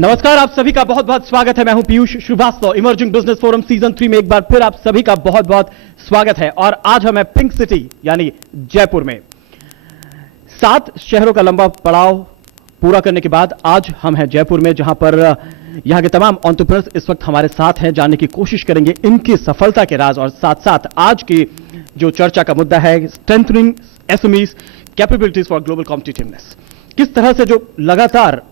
नमस्कार, आप सभी का बहुत बहुत स्वागत है। मैं हूं Piyush Srivastava. Emerging business forum season 3 में एक बार फिर आप सभी का बहुत बहुत स्वागत है। और आज हम हैं पिंक सिटी यानी जयपुर में। 7 शहरों का लंबा पड़ाव पूरा करने के बाद आज हम हैं जयपुर में, जहां पर यहां के तमाम एंटरप्रेन्योर्स इस वक्त हमारे साथ हैं। जानने की कोशिश करेंगे इनकी सफलता के राज, और साथ साथ आज की जो चर्चा का मुद्दा है, strengthening SMEs capabilities for global competitiveness. किस तरह से जो लगातार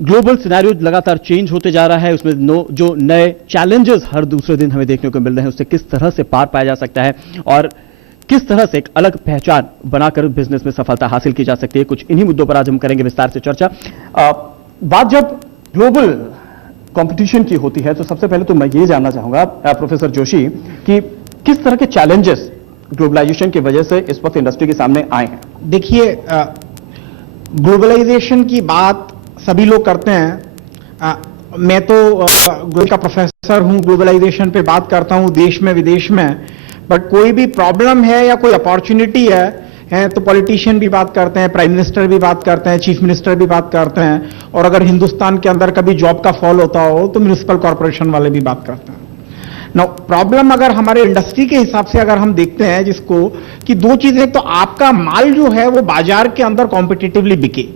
ग्लोबल सिनेरियो लगातार चेंज होते जा रहा है, उसमें जो नए चैलेंजेस हर दूसरे दिन हमें देखने को मिल रहे हैं, उससे किस तरह से पार पाया जा सकता है और किस तरह से एक अलग पहचान बनाकर बिजनेस में सफलता हासिल की जा सकती है। कुछ इन्हीं मुद्दों पर आज हम करेंगे विस्तार से चर्चा। बात जब ग्लोबल कंपटीशन की होती है तो सबसे पहले तो मैं ये जानना चाहूंगा प्रोफेसर जोशी कि किस तरह के चैलेंजेस ग्लोबलाइजेशन की वजह से इस वक्त इंडस्ट्री के सामने आए हैं। देखिए, ग्लोबलाइजेशन की बात सभी लोग करते हैं। मैं तो ग्लोबल का प्रोफेसर हूं, ग्लोबलाइजेशन पे बात करता हूं देश में विदेश में। बट कोई भी प्रॉब्लम है या कोई अपॉर्चुनिटी है तो पॉलिटिशियन भी बात करते हैं, प्राइम मिनिस्टर भी बात करते हैं, चीफ मिनिस्टर भी बात करते हैं, और अगर हिंदुस्तान के अंदर कभी जॉब का फॉल होता हो तो म्युनिसिपल कॉर्पोरेशन वाले भी बात करते हैं। नाउ प्रॉब्लम अगर हमारे इंडस्ट्री के हिसाब से अगर हम देखते हैं जिसको कि दो चीजें, तो आपका माल जो है वो बाजार के अंदर कॉम्पिटिटिवली बिके,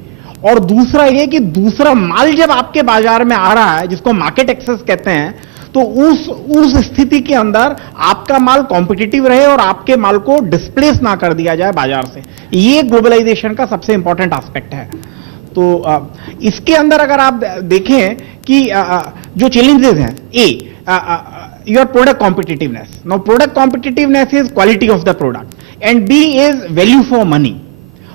और दूसरा ये कि दूसरा माल जब आपके बाजार में आ रहा है जिसको मार्केट एक्सेस कहते हैं, तो उस स्थिति के अंदर आपका माल कॉम्पिटिटिव रहे और आपके माल को डिस्प्लेस ना कर दिया जाए बाजार से। ये ग्लोबलाइजेशन का सबसे इंपॉर्टेंट एस्पेक्ट है। तो इसके अंदर अगर आप देखें कि जो चैलेंजेस हैं, your product competitiveness. Now product competitiveness is quality of the product and B is value for money.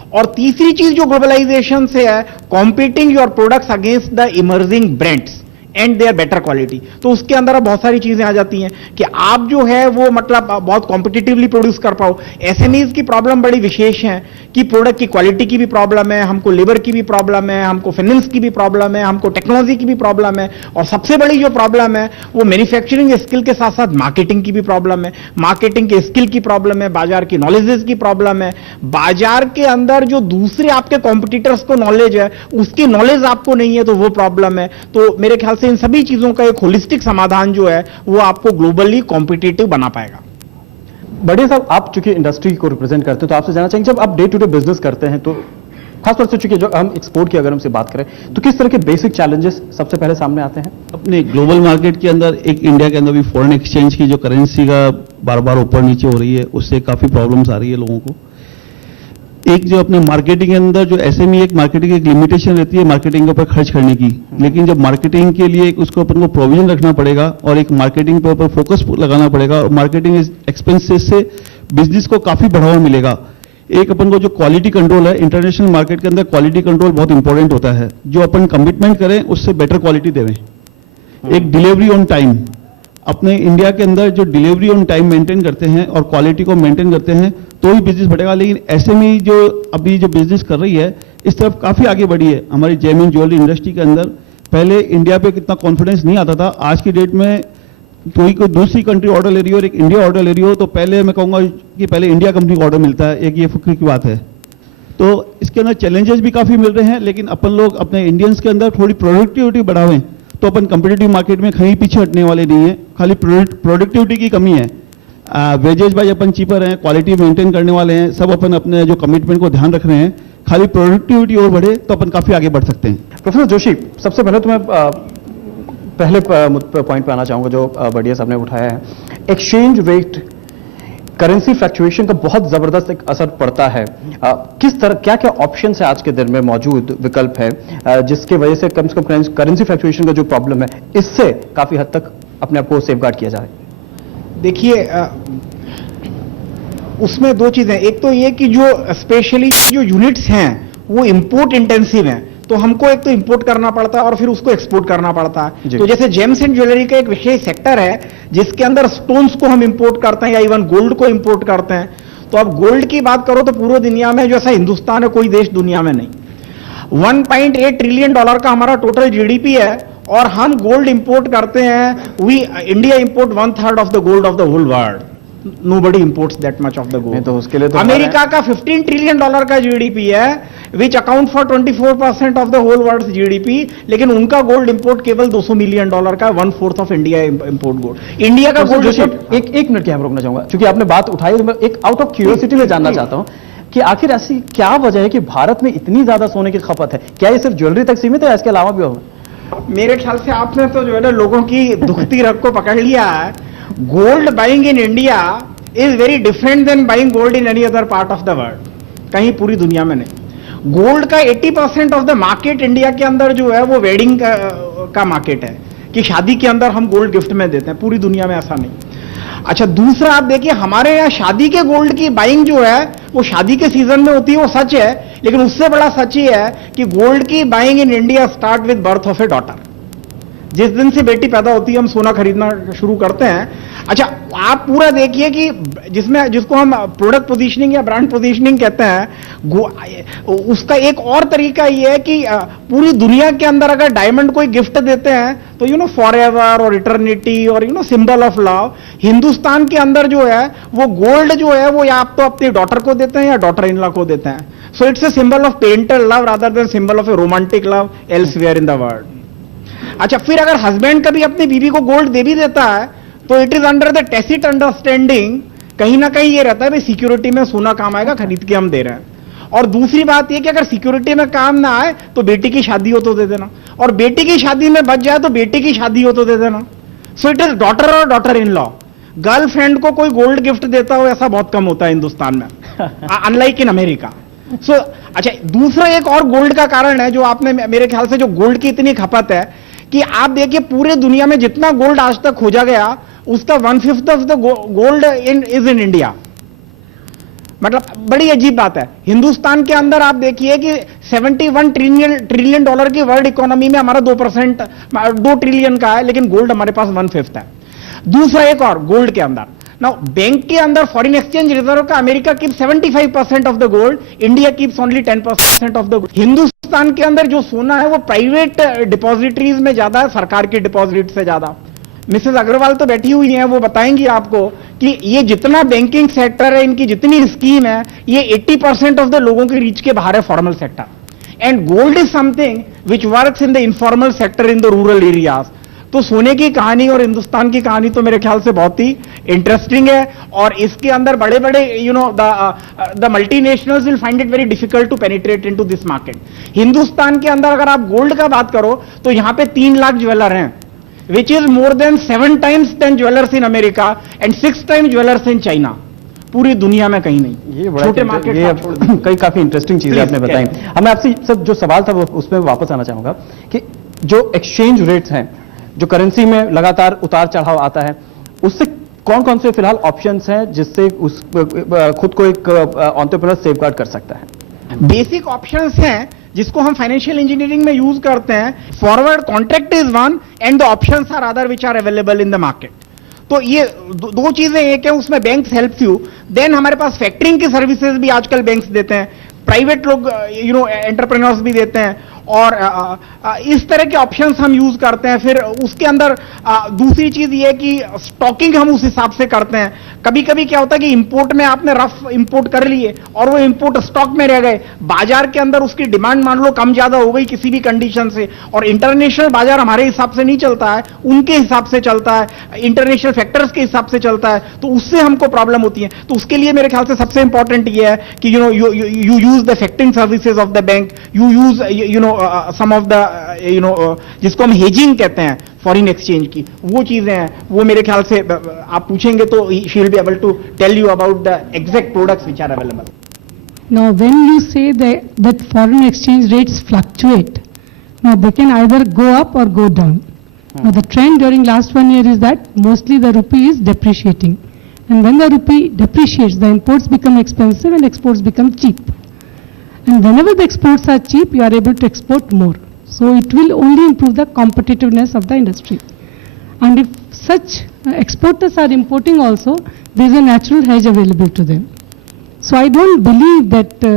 और तीसरी चीज जो ग्लोबलाइजेशन से है, competing your products against the emerging brands and their better quality. तो उसके अंदर अब बहुत सारी चीजें आ जाती हैं कि आप जो है वो मतलब बहुत कॉम्पिटिटिवली प्रोड्यूस कर पाओ। एसएमईज की प्रॉब्लम बड़ी विशेष है कि प्रोडक्ट की क्वालिटी की भी प्रॉब्लम है, हमको लेबर की भी प्रॉब्लम है, हमको फाइनेंस की भी प्रॉब्लम है, हमको टेक्नोलॉजी की भी प्रॉब्लम है, और सबसे बड़ी जो प्रॉब्लम है वो मैन्युफैक्चरिंग स्किल के साथ साथ मार्केटिंग की भी प्रॉब्लम है। मार्केटिंग के स्किल की प्रॉब्लम है, बाजार की नॉलेजेस की प्रॉब्लम है, बाजार के अंदर जो दूसरे आपके कॉम्पिटिटर्स को नॉलेज है उसकी नॉलेज आपको नहीं है, तो वो प्रॉब्लम है। तो मेरे ख्याल से इन सभी चीजों का एक होलिस्टिक समाधान जो है वो आपको ग्लोबली कॉम्पिटिटिव बना पाएगा। बढ़िया साहब, आप चूंकि इंडस्ट्री को रिप्रेजेंट करते हैं तो आपसे जानना चाहेंगे, जब आप डे टू डे बिजनेस करते हैं तो खासतौर से चूंकि जो हम एक्सपोर्ट की अगर हमसे बात करें तो किस तरह के बेसिक चैलेंजेस सबसे पहले सामने आते हैं? अपने ग्लोबल मार्केट के अंदर एक इंडिया के अंदर भी फॉरेन एक्सचेंज की जो करेंसी का बार बार ऊपर नीचे हो रही है, उससे काफी प्रॉब्लम्स आ रही है लोगों को। एक जो अपने मार्केटिंग के अंदर जो एसएमई एक मार्केटिंग की एक लिमिटेशन रहती है मार्केटिंग के ऊपर खर्च करने की, लेकिन जब मार्केटिंग के लिए उसको अपन को प्रोविजन रखना पड़ेगा और एक मार्केटिंग के ऊपर फोकस लगाना पड़ेगा, और मार्केटिंग एक्सपेंसेस से बिजनेस को काफी बढ़ावा मिलेगा। एक अपन को जो क्वालिटी कंट्रोल है, इंटरनेशनल मार्केट के अंदर क्वालिटी कंट्रोल बहुत इंपॉर्टेंट होता है। जो अपन कमिटमेंट करें उससे बेटर क्वालिटी देवें। एक डिलीवरी ऑन टाइम, अपने इंडिया के अंदर जो डिलीवरी ऑन टाइम मेंटेन करते हैं और क्वालिटी को मेंटेन करते हैं तो ही बिजनेस बढ़ेगा। लेकिन एसएमई जो अभी जो बिजनेस कर रही है इस तरफ काफी आगे बढ़ी है। हमारी जेमिन ज्वेलरी इंडस्ट्री के अंदर पहले इंडिया पे कितना कॉन्फिडेंस नहीं आता था, आज की डेट में कोई दूसरी कंट्री ऑर्डर ले रही हो और एक इंडिया ऑर्डर ले रही हो तो पहले मैं कहूंगा कि पहले इंडिया कंपनी को ऑर्डर मिलता है। एक ये फक्र की बात है। तो इसके अंदर चैलेंजेस भी काफी मिल रहे हैं, लेकिन अपन लोग अपने इंडियंस के अंदर थोड़ी प्रोडक्टिविटी बढ़ावें तो अपन कंपिटिटिव मार्केट में कहीं पीछे हटने वाले नहीं है। खाली प्रोडक्टिविटी की कमी है। वेजेज भाई अपन चीपर हैं, क्वालिटी मेंटेन करने वाले हैं, सब अपन अपने जो कमिटमेंट को ध्यान रख रहे हैं। खाली प्रोडक्टिविटी और बढ़े तो अपन काफी आगे बढ़ सकते हैं। प्रोफेसर जोशी, सबसे पहले तो मैं पहले पॉइंट पे आना चाहूंगा जो बढ़िया साहब ने उठाया है। एक्सचेंज रेट, करेंसी फ्लक्चुएशन का बहुत जबरदस्त एक असर पड़ता है। किस तरह क्या क्या ऑप्शन है आज के दिन में मौजूद विकल्प है जिसकी वजह से कम से कम करेंसी फ्लक्चुएशन का जो प्रॉब्लम है इससे काफी हद तक अपने आप को सेफगार्ड किया जाए? देखिए, उसमें दो चीजें, एक तो ये कि जो स्पेशली जो यूनिट्स हैं वो इंपोर्ट इंटेंसिव हैं, तो हमको एक तो इंपोर्ट करना पड़ता है और फिर उसको एक्सपोर्ट करना पड़ता है। तो जैसे जेम्स एंड ज्वेलरी का एक विशेष सेक्टर है जिसके अंदर स्टोन्स को हम इंपोर्ट करते हैं या इवन गोल्ड को इंपोर्ट करते हैं। तो अब गोल्ड की बात करो तो पूरी दुनिया में जो ऐसा हिंदुस्तान है कोई देश दुनिया में नहीं। $1.8 ट्रिलियन का हमारा टोटल जीडीपी है और हम गोल्ड इंपोर्ट करते हैं। India import 1/3 of the gold of the whole world. nobody imports that much of the gold. तो उसके लिए तो अमेरिका का $15 ट्रिलियन का जीडीपी है which account for 24% of the whole world GDP, लेकिन उनका गोल्ड इंपोर्ट केवल $200 मिलियन का, 1/4 of India import gold. India का गोल्ड एक मिनट क्या रोकना चाहूंगा, क्योंकि आपने बात उठाई, तो मैं एक आउट ऑफ क्यूरियोसिटी में जानना चाहता हूं कि आखिर ऐसी क्या वजह है कि भारत में इतनी ज्यादा सोने की खपत है? क्या ये सिर्फ ज्वेलरी तक सीमित है, इसके अलावा भी होगा? मेरे ख्याल से आपने तो जो है ना लोगों की दुखती रग को पकड़ लिया है। Gold buying in India is very different then buying gold in any other part of the world, कहीं पूरी दुनिया में नहीं। गोल्ड का 80% ऑफ द मार्केट इंडिया के अंदर जो है वो वेडिंग का मार्केट है, कि शादी के अंदर हम गोल्ड गिफ्ट में देते हैं, पूरी दुनिया में ऐसा नहीं। अच्छा, दूसरा आप देखिए, हमारे यहाँ शादी के गोल्ड की बाइंग जो है वो शादी के सीजन में होती है, वो सच है, लेकिन उससे बड़ा सच ये है कि गोल्ड की buying in India start with birth of A daughter. जिस दिन से बेटी पैदा होती है हम सोना खरीदना शुरू करते हैं। अच्छा, आप पूरा देखिए कि जिसको हम प्रोडक्ट पोजीशनिंग या ब्रांड पोजीशनिंग कहते हैं, उसका एक और तरीका ये है कि पूरी दुनिया के अंदर अगर डायमंड कोई गिफ्ट देते हैं तो फॉरएवर और इटर्निटी और सिंबल ऑफ लव, हिंदुस्तान के अंदर जो है वो गोल्ड जो है वो या आप तो अपनी डॉटर को देते हैं या डॉटर इन लॉ को देते हैं। So it's a symbol of parental love rather than symbol of A romantic love elsewhere in the world. अच्छा, फिर अगर हस्बैंड कभी अपनी बीवी को गोल्ड दे भी देता है तो it is under the tacit understanding, कहीं ना कहीं ये रहता है भाई सिक्योरिटी में सोना काम आएगा, खरीद के हम दे रहे हैं। और दूसरी बात ये कि अगर सिक्योरिटी में काम ना आए तो बेटी की शादी हो तो दे देना, और बेटी की शादी में बच जाए तो बेटी की शादी हो तो दे देना। सो इट इज डॉटर और डॉटर इन लॉ। गर्लफ्रेंड को कोई गोल्ड गिफ्ट देता हो ऐसा बहुत कम होता है हिंदुस्तान में, अनलाइक इन अमेरिका। सो अच्छा, दूसरा एक और गोल्ड का कारण है जो आपने, मेरे ख्याल से जो गोल्ड की इतनी खपत है कि आप देखिए पूरे दुनिया में जितना गोल्ड आज तक खोजा गया उसका 1/5 of the gold is in India. मतलब बड़ी अजीब बात है। हिंदुस्तान के अंदर आप देखिए कि 71 ट्रिलियन डॉलर की वर्ल्ड इकोनॉमी में हमारा 2% 2 ट्रिलियन का है, लेकिन गोल्ड हमारे पास 1/5 है। दूसरा एक और गोल्ड के अंदर, नाउ बैंक के अंदर फॉरेन एक्सचेंज रिजर्व का America keeps 75% of the gold, India keeps only 10% of the gold. Hindustan के अंदर जो सोना है वो प्राइवेट डिपॉजिटरीज में ज्यादा है, सरकार की डिपॉजिट से ज्यादा। मिसेस अग्रवाल तो बैठी हुई हैं, वो बताएंगी आपको कि ये जितना बैंकिंग सेक्टर है, इनकी जितनी स्कीम है, ये 80% ऑफ द लोगों के रीच के बाहर है, formal sector. And gold is something which works in the informal sector in the rural areas. तो सोने की कहानी और हिंदुस्तान की कहानी तो मेरे ख्याल से बहुत ही इंटरेस्टिंग है, और इसके अंदर बड़े बड़े the multinationals will find it very difficult to penetrate into this market. Hindustan के अंदर अगर आप गोल्ड का बात करो तो यहां पे 3 लाख ज्वेलर हैं, which is more than 7 times than jewelers in America and 6 times jewelers in China। पूरी दुनिया में कहीं नहीं। ये छोटे मार्केट, ये कई काफी इंटरेस्टिंग चीजें आपने बताई। हमें आपसे सब जो सवाल था वो उसमें वापस आना चाहूंगा कि जो एक्सचेंज रेट्स हैं, जो करेंसी में लगातार उतार चढ़ाव आता है, उससे कौन कौन से फिलहाल ऑप्शंस हैं जिससे उस खुद को एक एंटरप्रेन्योर सेफगार्ड कर सकता है? बेसिक ऑप्शंस हैं जिसको हम फाइनेंशियल इंजीनियरिंग में यूज करते हैं। Forward contract is one and the options are other which are available in the market. तो ये दो चीजें, एक है उसमें बैंक्स हेल्प यू, देन हमारे पास फैक्टरिंग की सर्विसेज भी आजकल बैंक्स देते हैं, प्राइवेट लोग एंटरप्रेन्योर्स भी देते हैं, और इस तरह के ऑप्शंस हम यूज करते हैं। फिर उसके अंदर दूसरी चीज ये कि स्टॉकिंग हम उस हिसाब से करते हैं। कभी कभी क्या होता है कि इंपोर्ट में आपने रफ इंपोर्ट कर लिए और वो इंपोर्ट स्टॉक में रह गए, बाजार के अंदर उसकी डिमांड मान लो कम ज्यादा हो गई किसी भी कंडीशन से, और इंटरनेशनल बाजार हमारे हिसाब से नहीं चलता है, उनके हिसाब से चलता है, इंटरनेशनल फैक्टर्स के हिसाब से चलता है, तो उससे हमको प्रॉब्लम होती है। तो उसके लिए मेरे ख्याल से सबसे इंपॉर्टेंट ये है कि you use the factoring services of the bank, you use some of the जिसको हम हेजिंग कहते हैं फॉरेन एक्सचेंज की, वो चीजें हैं। वो मेरे ख्याल से आप पूछेंगे तो she will be able to tell you about the exact products which are available. Now, when you say that foreign exchange rates fluctuate, now they can either go up or go down. Now, the trend during last 1 year is that mostly the rupee is depreciating, and when the rupee depreciates, the imports become expensive and exports become cheap. And whenever the exports are cheap, you are able to export more. So it will only improve the competitiveness of the industry. And if such exporters are importing also, there is a natural hedge available to them. So I don't believe that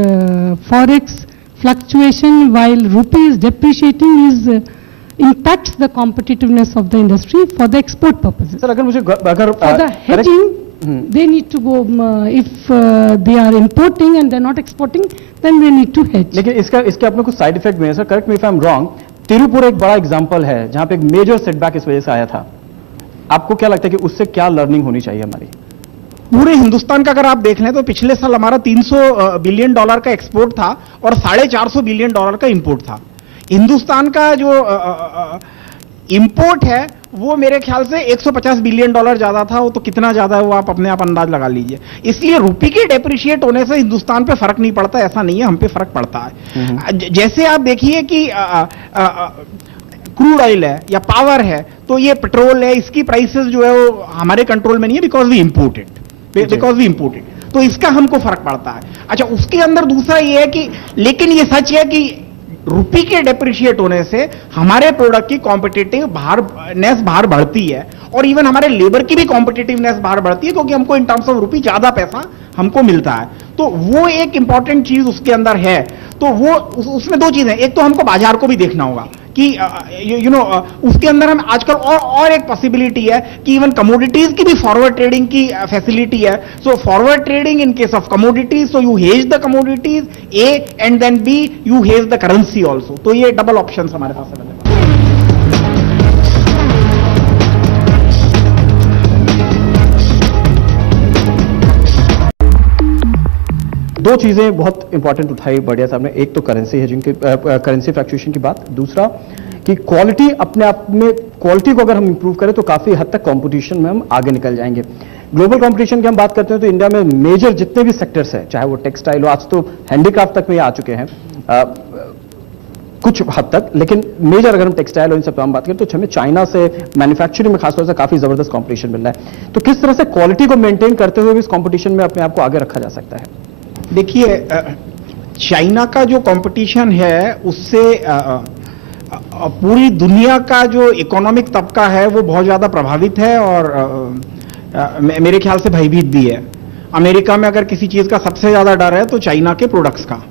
forex fluctuation while rupee is depreciating impacts the competitiveness of the industry for the export purposes. Sir, अगर मुझे अगर For the hedging, they need to go, if they are importing and they're not exporting, then they need to hedge. लेकिन इसके अपने कुछ side effect भी हैं sir, correct me if I am wrong. Tiruppur एक बड़ा एग्जांपल है जहां पे एक मेजर सेटबैक इस वजह से आया था। आपको क्या लगता है कि उससे क्या लर्निंग होनी चाहिए हमारी? पूरे हिंदुस्तान का अगर आप देख लें तो पिछले साल हमारा 300 बिलियन डॉलर का एक्सपोर्ट था और 450 बिलियन डॉलर का इंपोर्ट था। हिंदुस्तान का जो इंपोर्ट है वो मेरे ख्याल से 150 बिलियन डॉलर ज्यादा था। वो तो कितना ज्यादा है वो आप अपने आप अंदाज लगा लीजिए। इसलिए रुपये के डेप्रिशिएट होने से हिंदुस्तान पे फर्क नहीं पड़ता, ऐसा नहीं है, हम पे फर्क पड़ता है। जैसे आप देखिए कि क्रूड ऑयल है या पावर है, तो ये पेट्रोल है, इसकी प्राइसेस जो है वो हमारे कंट्रोल में नहीं है, बिकॉज वी इंपोर्टेड, तो इसका हमको फर्क पड़ता है। अच्छा, उसके अंदर दूसरा ये है कि लेकिन ये सच है कि रुपये के डेप्रिशिएट होने से हमारे प्रोडक्ट की कॉम्पिटिटिवनेस बाहर बढ़ती है और इवन हमारे लेबर की भी कॉम्पिटिटिवनेस बाहर बढ़ती है, क्योंकि हमको इन टर्म्स ऑफ रुपये ज्यादा पैसा हमको मिलता है। तो वो एक इंपॉर्टेंट चीज उसके अंदर है। तो वो उसमें दो चीजें, एक तो हमको बाजार को भी देखना होगा कि उसके अंदर हम आजकल और एक पॉसिबिलिटी है कि इवन कमोडिटीज की भी फॉरवर्ड ट्रेडिंग की फैसिलिटी है। So forward trading in case of commodities, so you hedge the commodities A and then B you hedge the currency also. तो ये डबल ऑप्शन हमारे पास अवेलेबल है। दो चीजें बहुत इंपॉर्टेंट उठाई बढ़िया साहब ने, एक तो करेंसी हेजिंग की, करेंसी फ्लक्चुएशन की बात, दूसरा कि क्वालिटी अपने आप में, क्वालिटी को अगर हम इंप्रूव करें तो काफी हद तक कंपटीशन में हम आगे निकल जाएंगे। ग्लोबल कंपटीशन की हम बात करते हैं तो इंडिया में मेजर जितने भी सेक्टर्स हैं, चाहे वो टेक्सटाइल हो, आज तो हैंडीक्राफ्ट तक में आ चुके हैं कुछ हद तक, लेकिन मेजर अगर हम टेक्सटाइल और इन सब पर हम बात करें तो हमें चाइना से मैन्युफैक्चरिंग में खासतौर से काफी जबरदस्त कंपटीशन मिल रहा है। तो किस तरह से क्वालिटी को मेंटेन करते हुए भी इस कंपटीशन में अपने आप को आगे रखा जा सकता है? देखिए, चाइना का जो कंपटीशन है उससे पूरी दुनिया का जो इकोनॉमिक तबका है वो बहुत ज़्यादा प्रभावित है और मेरे ख्याल से भयभीत भी है। अमेरिका में अगर किसी चीज़ का सबसे ज़्यादा डर है तो चाइना के प्रोडक्ट्स का।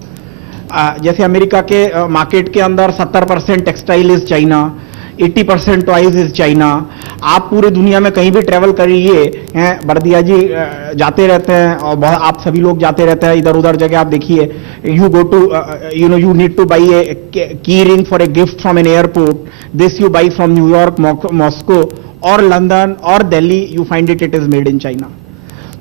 जैसे अमेरिका के मार्केट के अंदर 70% textile is China, 80% toys is China. आप पूरे दुनिया में कहीं भी ट्रेवल करिए, बर्दिया जी जाते रहते हैं और आप सभी लोग जाते रहते हैं इधर उधर जगह, आप देखिए, you go to you need to buy a key ring for a gift from an airport, this you buy from New York, Moscow और लंदन और Delhi, you find it is made in China.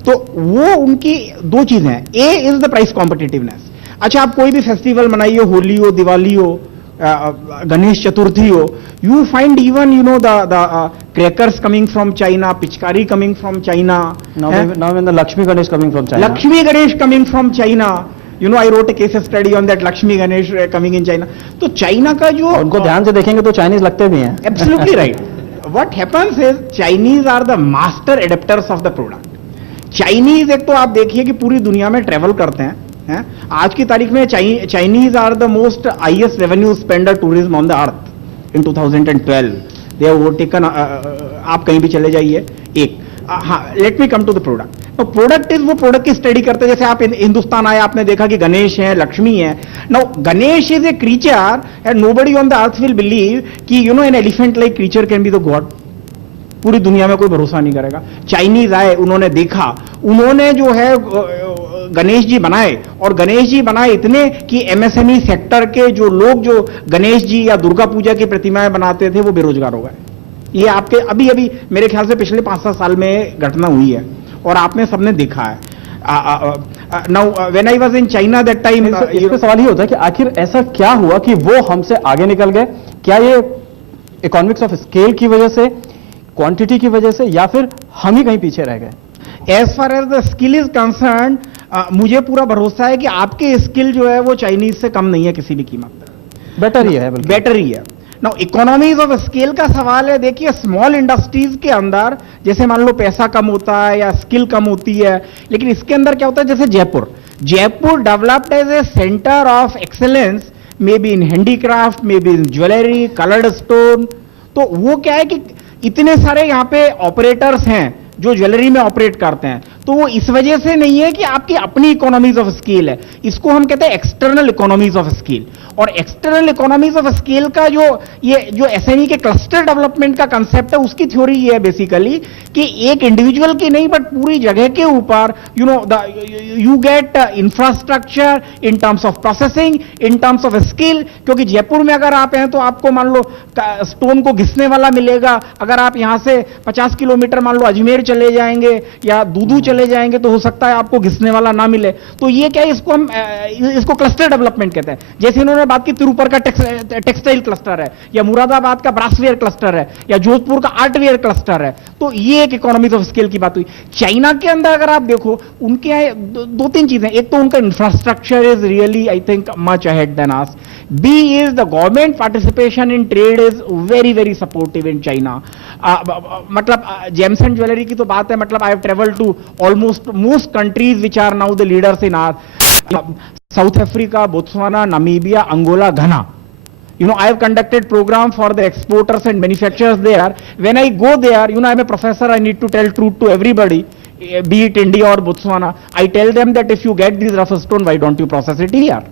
तो वो उनकी दो चीजें हैं, A is the price competitiveness. अच्छा, आप कोई भी फेस्टिवल मनाइए, होली हो, दिवाली हो, गणेश चतुर्थी हो, you find even the crackers coming from China, पिचकारी coming from China. Now when the Lakshmi Ganesh coming from China. Lakshmi Ganesh coming from China. I wrote a case study on that Lakshmi Ganesh coming in China. तो China का जो उनको ध्यान से देखेंगे तो Chinese लगते भी हैं. Absolutely right. What happens is Chinese are the master adapters of the product. Chinese एक तो आप देखिए कि पूरी दुनिया में ट्रेवल करते हैं. आज की तारीख में Chinese are the most highest revenue spender tourism on the earth in 2012. They have overtaken, आप कहीं भी चले जाइए. एक let me come to the product. तो प्रोडक्ट इज, वो प्रोडक्ट की स्टडी करते हैं. जैसे आप हिंदुस्तान आए, आपने देखा कि गणेश है, लक्ष्मी है. Now Ganesh is a creature and nobody on the earth will believe कि an elephant like creature can be the god. पूरी दुनिया में कोई भरोसा नहीं करेगा. चाइनीज आए, उन्होंने देखा, उन्होंने जो है गणेश जी बनाए, और गणेश जी बनाए इतने कि एमएसएमई सेक्टर के जो लोग जो गणेश जी या दुर्गा पूजा की प्रतिमाएं बनाते थे वो बेरोजगार हो गए. ये आपके अभी अभी मेरे ख्याल से पिछले 5-7 साल में घटना हुई है और आपने सबने देखा है. Now when I was in China that time, इस पे सवाल ये होता है कि आखिर ऐसा क्या हुआ कि वो हमसे आगे निकल गए? क्या ये इकोनॉमिक्स ऑफ स्केल की वजह से, क्वांटिटी की वजह से, या फिर हम ही कहीं पीछे रह गए? As far as the skill is concern, मुझे पूरा भरोसा है कि आपके स्किल जो है वो चाइनीज से कम नहीं है किसी भी कीमत पर. बेटर ही है, बेटर ही है. नाउ इकोनॉमीज ऑफ स्केल का सवाल है. देखिए, स्मॉल इंडस्ट्रीज के अंदर जैसे मान लो पैसा कम होता है या स्किल कम होती है, लेकिन इसके अंदर क्या होता है, जैसे Jaipur developed as a centre of excellence, may be in handicraft, may be in jewellery, coloured stone. तो वो क्या है कि इतने सारे यहाँ पे ऑपरेटर्स हैं जो ज्वेलरी में ऑपरेट करते हैं, तो वो इस वजह से नहीं है कि आपकी अपनी इकोनॉमीज ऑफ स्केल है, इसको हम कहते हैं एक्सटर्नल इकोनॉमीज ऑफ स्केल। और एक्सटर्नल इकोनॉमीज ऑफ स्केल का जो एसएमई के क्लस्टर डेवलपमेंट का कंसेप्ट है, उसकी थ्योरी ये है बेसिकली कि एक इंडिविजुअल की नहीं बट पूरी जगह के ऊपर you get infrastructure in terms of processing, in terms of skill. क्योंकि जयपुर में अगर आप हैं तो आपको मान लो स्टोन को घिसने वाला मिलेगा, अगर आप यहां से 50 किलोमीटर मान लो अजमेर चले जाएंगे या दूदू चले जाएंगे तो हो सकता है आपको घिसने वाला ना मिले। तो ये क्या है, इसको क्लस्टर डेवलपमेंट कहते हैं। जैसे इन्होंने बात की तिरुपर का टेक्सटाइल क्लस्टर है, या मुरादाबाद का ब्रासवेयर क्लस्टर है, या जोधपुर का आर्टवेयर क्लस्टर है, तो ये एक इकोनॉमीज ऑफ स्केल की बात हुई। चाइना के अंदर अगर आप देखो, उनके यहाँ दो तीन चीजें, एक तो उनका infrastructure is really I think much ahead than us, B is the government participation in trade is very very supportive in China. मतलब जेम्स एंड ज्वेलरी की तो बात है, मतलब I have travelled to almost most countries which are now the leaders in are South Africa, Botswana, Namibia, Angola, Ghana. I have conducted program for the exporters and manufacturers there. When I go there, I'm a professor, I need to tell truth to everybody, be it India or Botswana. I tell them that if you get this rough stone, why don't you process it here?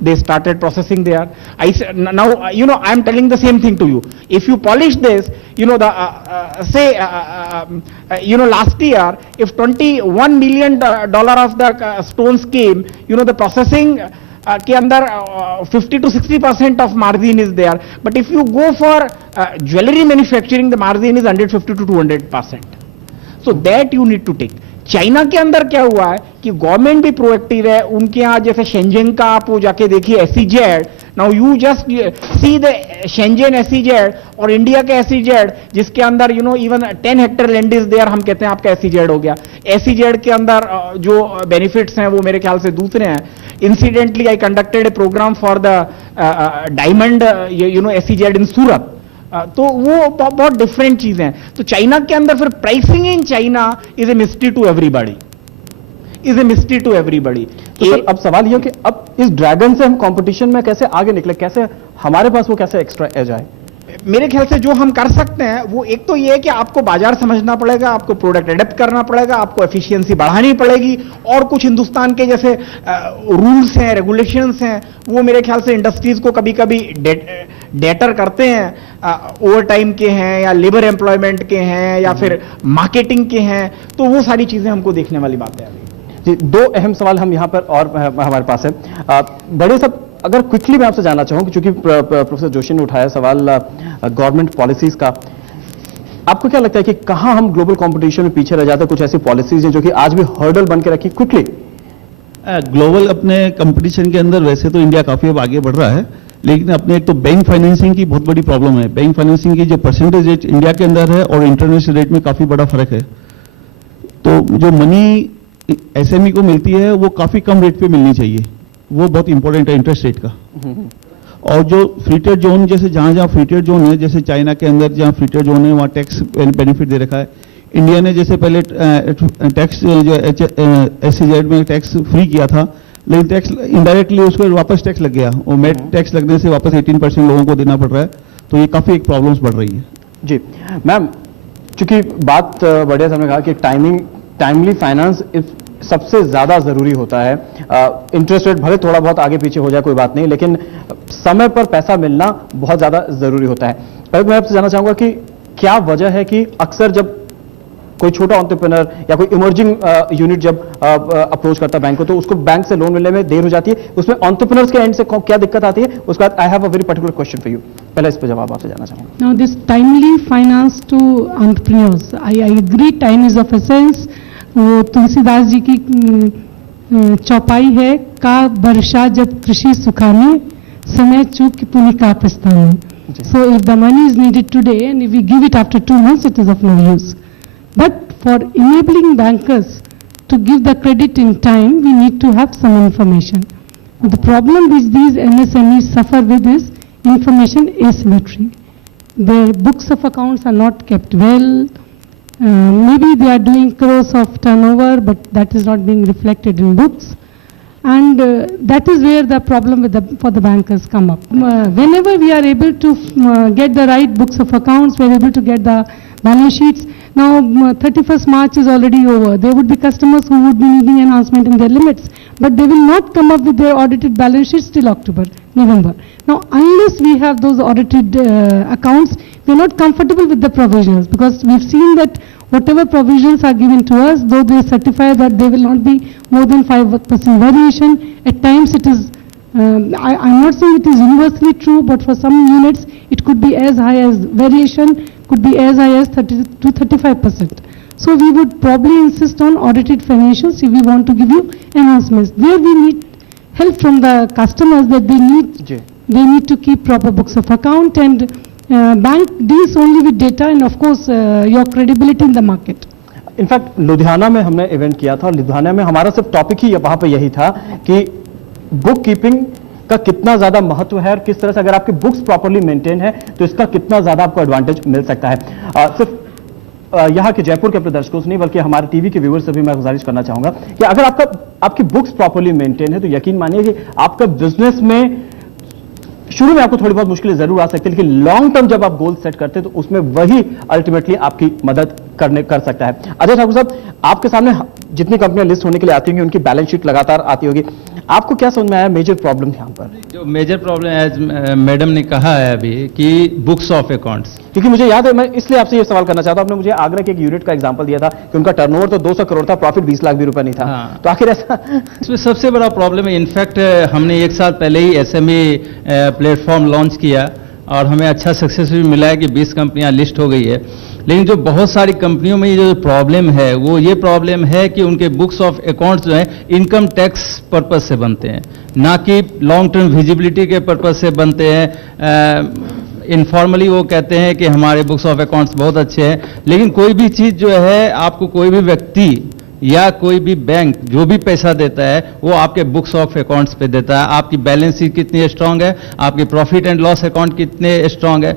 They started processing there. I said, now, I am telling the same thing to you. If you polish this, last year, if $21 million of the stones came, the processing के अंदर 50 to 60% of margin is there. But if you go for jewelry manufacturing, the margin is 150 to 200%. So that you need to take. China के अंदर क्या हुआ है कि government भी proactive है, उनके यहाँ जैसे शेंजन का आप वो जाके देखिए SEZ, now you just see the Shenzhen SEZ और इंडिया के एसईजेड, जिसके अंदर even 10 hectare land is there, हम कहते हैं आपका एसईजेड हो गया। एसईजेड के अंदर जो बेनिफिट्स हैं वो मेरे ख्याल से दूसरे हैं। Incidentally I conducted a programme for the diamond SEZ in Surat, तो वो बहुत डिफरेंट चीजें हैं। तो चाइना के अंदर फिर pricing in China is a mystery to everybody, is a mystery to everybody. तो सर अब सवाल यह कि अब इस ड्रैगन से हम कंपटीशन में कैसे आगे निकले, कैसे हमारे पास वो कैसे एक्स्ट्रा एज आए? मेरे ख्याल से जो हम कर सकते हैं वो एक तो ये है कि आपको बाजार समझना पड़ेगा, आपको प्रोडक्ट एडेप्ट करना पड़ेगा, आपको एफिशिएंसी बढ़ानी पड़ेगी, और कुछ हिंदुस्तान के जैसे रूल्स हैं, रेगुलेशंस हैं, वो मेरे ख्याल से इंडस्ट्रीज को कभी कभी डेटर करते हैं, ओवर टाइम के हैं या लेबर एम्प्लॉयमेंट के हैं या फिर मार्केटिंग के हैं, तो वो सारी चीजें हमको देखने वाली बात है। जी, दो अहम सवाल हम यहाँ पर और हमारे पास है। बड़े साहब, अगर क्विकली मैं आपसे जानना चाहूँ, क्योंकि प्रोफेसर जोशी ने उठाया सवाल गवर्नमेंट पॉलिसीज का, आपको क्या लगता है कि कहां हम ग्लोबल कंपटीशन में पीछे रह जाते हैं? कुछ ऐसी पॉलिसीज हैं जो कि आज भी हर्डल बन के रखी, क्विकली। ग्लोबल अपने कंपटीशन के अंदर वैसे तो इंडिया काफी अब आगे बढ़ रहा है, लेकिन अपने एक तो बैंक फाइनेंसिंग की बहुत बड़ी प्रॉब्लम है। बैंक फाइनेंसिंग की जो परसेंटेज रेट इंडिया के अंदर है और इंटरनेशनल रेट में काफी बड़ा फर्क है। तो जो मनी एसएमई को मिलती है वो काफी कम रेट पे मिलनी चाहिए, वो बहुत इंपॉर्टेंट है इंटरेस्ट रेट का। और जो फ्री ट्रेड जोन, जैसे जहां जहां फ्री ट्रेड जोन है, जैसे चाइना के अंदर जहां फ्री ट्रेड जोन है वहां टैक्स बेनिफिट दे रखा है। इंडिया ने जैसे पहले टैक्स जो एसईजेड में टैक्स फ्री किया था, लेकिन टैक्स इनडायरेक्टली उसको वापस टैक्स लग गया, और मेट टैक्स लगने से वापस 18% लोगों को देना पड़ रहा है। तो ये काफी एक प्रॉब्लम्स बढ़ रही है। जी मैम, चूंकि बात बढ़िया साहब ने कहा कि टाइमली फाइनेंस सबसे ज्यादा जरूरी होता है। इंटरेस्ट रेट भले थोड़ा बहुत आगे पीछे हो जाए कोई बात नहीं, लेकिन समय पर पैसा मिलना बहुत ज्यादा जरूरी होता है। पहले मैं आपसे जानना चाहूंगा कि क्या वजह है कि अक्सर जब कोई छोटा एंटरप्रेन्योर या कोई इमर्जिंग यूनिट जब अप्रोच करता है बैंक को, तो उसको बैंक से लोन मिलने में देर हो जाती है। उसमें एंटरप्रेन्योर्स के एंड से क्या दिक्कत आती है? उसके बाद I have a very particular question for you, पहले इस पर जवाब आपसे जानना चाहूंगा। Now this timely finance to entrepreneurs, I agree time is of essence. वो तुलसीदास जी की चौपाई है, का वर्षा जब कृषि सुखाने, समय चूक पुनि का पछताने. So if the money is needed today and if we give it after 2 months, it is of no use. But for enabling bankers to give the credit in time, we need to have some information. The problem which these MSMEs suffer with is information asymmetry. Their books of accounts are not kept well. Maybe they are doing crores of turnover, but that is not being reflected in books. And that is where the problem with for the bankers come up. Whenever we are able to get the right books of accounts, we are able to get the balance sheets. Now 31st March is already over. There would be customers who would be needing enhancement in their limits, but they will not come up with their audited balance sheets till October, November. Now unless we have those audited accounts, we're not comfortable with the provisions, because we've seen that whatever provisions are given to us, though they certify that there will not be more than 5% variation, at times it is, I'm not saying it is universally true, but for some units it could be as high as variation, could be as high as 30 to 35%. So we would probably insist on audited financials if we want to give you enhancements. There we need help from the customers, that they need to keep proper books of account, and bank deals only with data and of course your credibility in the market. In fact Ludhiana में हमने event किया था और लुधियाना में हमारा सिर्फ topic ही वहां पे यही था कि बुक कीपिंग का कितना ज्यादा महत्व है और किस तरह से अगर आपकी बुक्स प्रॉपर्ली मेंटेन है तो इसका कितना ज्यादा आपको एडवांटेज मिल सकता है। सिर्फ यहाँ के जयपुर के अपने दर्शकों से नहीं बल्कि हमारे टीवी के व्यूअर्स से भी मैं गुजारिश करना चाहूंगा कि अगर आपकी बुक्स प्रॉपर्ली मेंटेन है तो यकीन मानिए कि आपका बिजनेस में शुरू में आपको थोड़ी बहुत मुश्किलें जरूर आ सकती है, लेकिन लॉन्ग टर्म जब आप गोल सेट करते हैं तो उसमें वही अल्टीमेटली आपकी मदद कर सकता है। अजय ठाकुर साहब, आपके सामने जितनी कंपनियां लिस्ट होने के लिए आती होंगी उनकी बैलेंस शीट लगातार आती होगी, आपको क्या समझ में आया मेजर प्रॉब्लम यहां पर? जो मेजर प्रॉब्लम है, मैडम ने कहा है अभी कि बुक्स ऑफ अकाउंट्स, क्योंकि मुझे याद है, मैं इसलिए आपसे ये सवाल करना चाहता हूं, आपने मुझे आगरा के एक यूनिट का एग्जांपल दिया था कि उनका टर्नओवर तो 200 करोड़ था, प्रॉफिट 20 लाख भी रुपए नहीं था। हाँ। तो आखिर ऐसा इसमें सबसे बड़ा प्रॉब्लम है, इनफैक्ट हमने एक साल पहले ही एसएमई प्लेटफॉर्म लॉन्च किया और हमें अच्छा सक्सेस भी मिला है कि 20 कंपनियां लिस्ट हो गई है, लेकिन जो बहुत सारी कंपनियों में ये जो प्रॉब्लम है वो ये प्रॉब्लम है कि उनके बुक्स ऑफ अकाउंट्स जो है इनकम टैक्स पर्पज से बनते हैं, ना कि लॉन्ग टर्म विजिबिलिटी के पर्पज से बनते हैं। इनफॉर्मली वो कहते हैं कि हमारे बुक्स ऑफ अकाउंट्स बहुत अच्छे हैं, लेकिन कोई भी चीज़ जो है आपको कोई भी व्यक्ति या कोई भी बैंक जो भी पैसा देता है वो आपके बुक्स ऑफ अकाउंट्स पे देता है। आपकी बैलेंस शीट कितनी स्ट्रांग है, आपके प्रॉफिट एंड लॉस अकाउंट कितने स्ट्रांग है।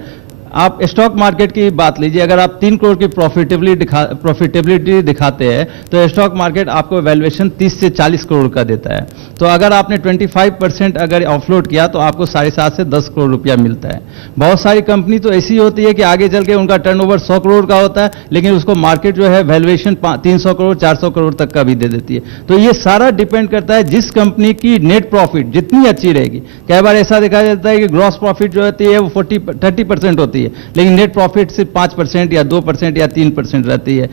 आप स्टॉक मार्केट की बात लीजिए, अगर आप 3 करोड़ की प्रॉफिटेबिलिटी दिखाते हैं तो स्टॉक मार्केट आपको वैल्यूएशन 30 से 40 करोड़ का देता है। तो अगर आपने 25% अगर ऑफलोड किया तो आपको 7.5 से 10 करोड़ रुपया मिलता है। बहुत सारी कंपनी तो ऐसी होती है कि आगे चल के उनका टर्नओवर 100 करोड़ का होता है, लेकिन उसको मार्केट जो है वैल्यूएशन 300 करोड़ 400 करोड़ तक का भी दे देती है। तो ये सारा डिपेंड करता है जिस कंपनी की नेट प्रॉफिट जितनी अच्छी रहेगी। कई बार ऐसा देखा जाता है कि ग्रॉस प्रॉफिट जो होती है वो 30% होती है, लेकिन नेट प्रॉफिट सिर्फ 5% या 2% या 3% रहती है।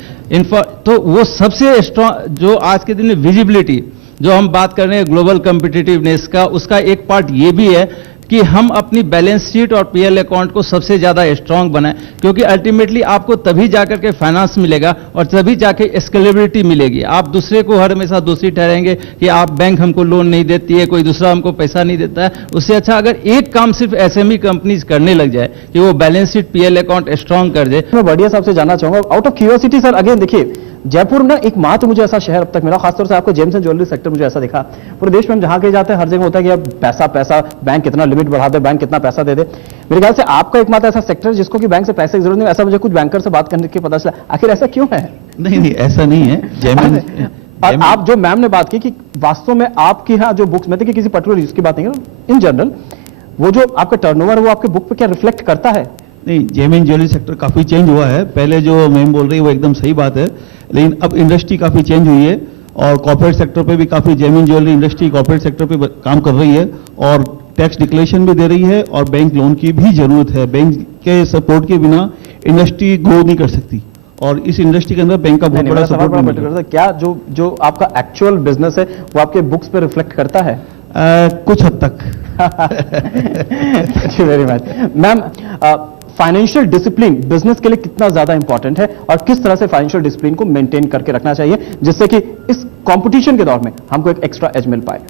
तो वो सबसे स्ट्रॉन्ग जो आज के दिन में विजिबिलिटी जो हम बात कर रहे हैं ग्लोबल कॉम्पिटिटिवनेस का, उसका एक पार्ट ये भी है कि हम अपनी बैलेंस शीट और पीएल अकाउंट को सबसे ज्यादा स्ट्रांग बनाएं, क्योंकि अल्टीमेटली आपको तभी जाकर के फाइनेंस मिलेगा और तभी जाके स्केलेबिलिटी मिलेगी। आप दूसरे को हर हमेशा दोषी ठहरेंगे कि आप बैंक हमको लोन नहीं देती है, कोई दूसरा हमको पैसा नहीं देता है। उससे अच्छा अगर एक काम सिर्फ एसएमई कंपनीज करने लग जाए कि वो balance sheet PL account strong कर दे। मैं बढ़िया साहब से जानना चाहूंगा, out of curiosity sir, again देखिए जयपुर ना एकमात्र मुझे ऐसा शहर अब तक मिला, खासतौर से आपको जेम्स एंड ज्वेलरी सेक्टर मुझे ऐसा दिखा। पूरे देश में हम जहां कहीं जाते हैं हर जगह होता है कि अब पैसा बैंक कितना लिमिट बढ़ा दे, बैंक कितना पैसा दे दे। मेरे ख्याल से आपका एकमात्र ऐसा सेक्टर जिसको कि बैंक से पैसे की जरूरत नहीं, ऐसा मुझे कुछ बैंकर से बात करने के पता चला। आखिर ऐसा क्यों है? नहीं ऐसा नहीं है। और आप जो मैम ने बात की कि वास्तव में आपके यहाँ जो बुक्स में थे कि किसी पर्टिकुलर यूज की बात नहीं, इन जनरल वो जो आपका टर्नओवर वो आपके बुक पे क्या रिफ्लेक्ट करता है? नहीं, जेम एंड ज्वेलरी सेक्टर काफ़ी चेंज हुआ है। पहले जो मैम बोल रही है वो एकदम सही बात है, लेकिन अब इंडस्ट्री काफ़ी चेंज हुई है और कॉर्पोरेट सेक्टर पे भी काफ़ी gem and jewellery industry corporate sector पे काम कर रही है और टैक्स डिक्लेरेशन भी दे रही है और बैंक लोन की भी जरूरत है। बैंक के सपोर्ट के बिना इंडस्ट्री ग्रो नहीं कर सकती और इस इंडस्ट्री के अंदर बैंक का बहुत बड़ा सपोर्ट मिलता है। क्या जो आपका एक्चुअल बिजनेस है वो आपके बुक्स पे रिफ्लेक्ट करता है? कुछ हद तक। Thank you very much ma'am. Financial discipline business के लिए कितना ज्यादा इंपॉर्टेंट है और किस तरह से फाइनेंशियल डिसिप्लिन को मेंटेन करके रखना चाहिए जिससे कि इस कंपटीशन के दौर में हमको एक एक्स्ट्रा एज मिल पाए?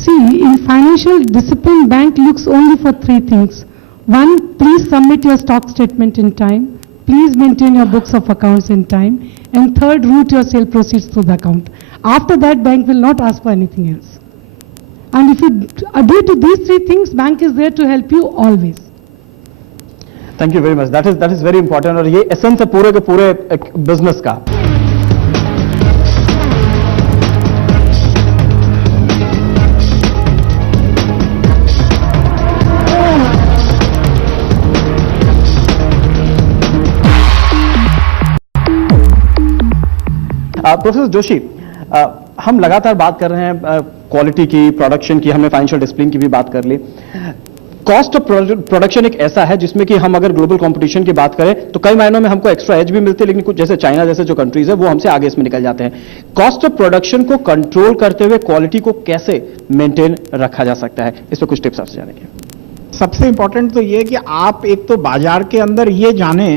See, in financial discipline, bank looks only for 3 things. 1, please submit your stock statement in time. Please maintain your books of accounts in time. And third, route your sale proceeds through the account. After that, bank will not ask for anything else. And if you adhere to these 3 things, bank is there to help you always. Thank you very much. That is very important और ये essence है पूरे के पूरे business का। Professor Joshi, हम लगातार बात कर रहे हैं क्वालिटी की, प्रोडक्शन की, हमने फाइनेंशियल डिसिप्लिन की भी बात कर ली। कॉस्ट ऑफ प्रोडक्शन एक ऐसा है जिसमें कि हम अगर ग्लोबल कंपटीशन की बात करें तो कई मायनों में हमको एक्स्ट्रा एज भी मिलती है, लेकिन कुछ जैसे चाइना जैसे जो कंट्रीज है वो हमसे आगे इसमें निकल जाते हैं। कॉस्ट ऑफ प्रोडक्शन को कंट्रोल करते हुए क्वालिटी को कैसे मेंटेन रखा जा सकता है, इस पर कुछ टिप्स आपसे जानेंगे। सबसे इंपॉर्टेंट तो ये कि आप एक तो बाजार के अंदर ये जाने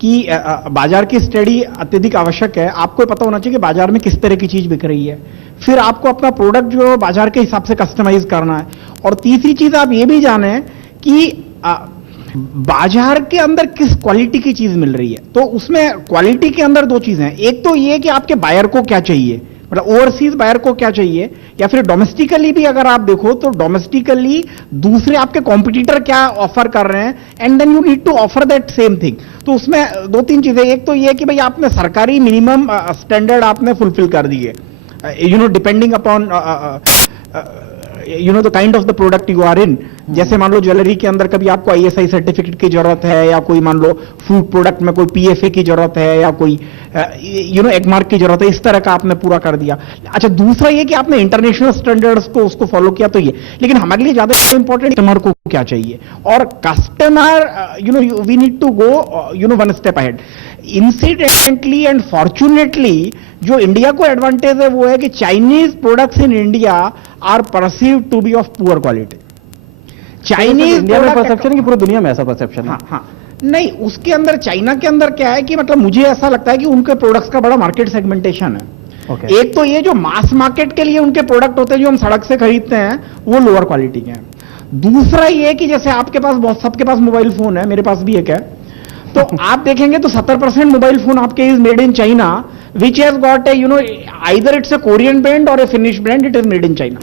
कि बाजार की स्टडी अत्यधिक आवश्यक है। आपको पता होना चाहिए कि बाजार में किस तरह की चीज बिक रही है, फिर आपको अपना प्रोडक्ट जो है बाजार के हिसाब से कस्टमाइज करना है। और तीसरी चीज आप ये भी जाने कि बाजार के अंदर किस क्वालिटी की चीज मिल रही है। तो उसमें क्वालिटी के अंदर दो चीजें हैं, एक तो ये कि आपके बायर को क्या चाहिए, मतलब ओवरसीज बायर को क्या चाहिए, या फिर डोमेस्टिकली भी अगर आप देखो तो डोमेस्टिकली दूसरे आपके कॉम्पिटिटर क्या ऑफर कर रहे हैं, and then you need to offer that same thing. तो उसमें दो तीन चीजें, एक तो ये कि भाई आपने सरकारी मिनिमम स्टैंडर्ड आपने फुलफिल कर दिए, depending upon the kind of the product you are in. जैसे मान लो ज्वेलरी के अंदर कभी आपको आईएसआई सर्टिफिकेट की जरूरत है, या कोई मान लो फूड प्रोडक्ट में कोई पीएफए की जरूरत है, या कोई एगमार्क की जरूरत है, इस तरह का आपने पूरा कर दिया। अच्छा, दूसरा ये कि आपने इंटरनेशनल स्टैंडर्ड्स को उसको फॉलो किया, तो ये। लेकिन हमारे लिए ज्यादा इंपॉर्टेंट कस्टमर को क्या चाहिए, और customer we need to go one step ahead. Incidentally and fortunately जो इंडिया को एडवांटेज है वो है कि Chinese products in India are perceived to be of poor quality. Chinese India में परसेप्शन है कि पूरी दुनिया में ऐसा परसेप्शन है? हाँ हाँ, नहीं, उसके अंदर चाइना के अंदर क्या है कि मतलब मुझे ऐसा लगता है कि उनके प्रोडक्ट्स का बड़ा मार्केट सेगमेंटेशन है। एक तो ये जो मास मार्केट के लिए उनके प्रोडक्ट होते हैं जो हम सड़क से खरीदते हैं वो लोअर क्वालिटी के हैं। दूसरा ये कि जैसे आपके पास बहुत, सबके पास मोबाइल फोन है, मेरे पास भी एक है, तो आप देखेंगे तो 70% मोबाइल फोन आपके is made in China, which has got a either it's a Korean brand और a Finnish brand, it is made in China.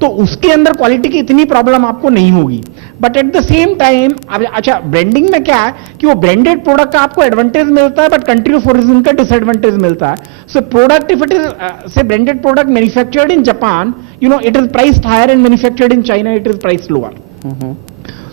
तो उसके अंदर क्वालिटी की इतनी प्रॉब्लम आपको नहीं होगी। But at the same time, अच्छा, ब्रांडिंग में क्या है कि वो ब्रांडेड प्रोडक्ट का आपको एडवांटेज मिलता है, बट कंट्री ऑफ ओरिजिन का डिसएडवांटेज मिलता है। So product, if it is say branded product manufactured in Japan, it is priced higher, and manufactured in China it is priced lower.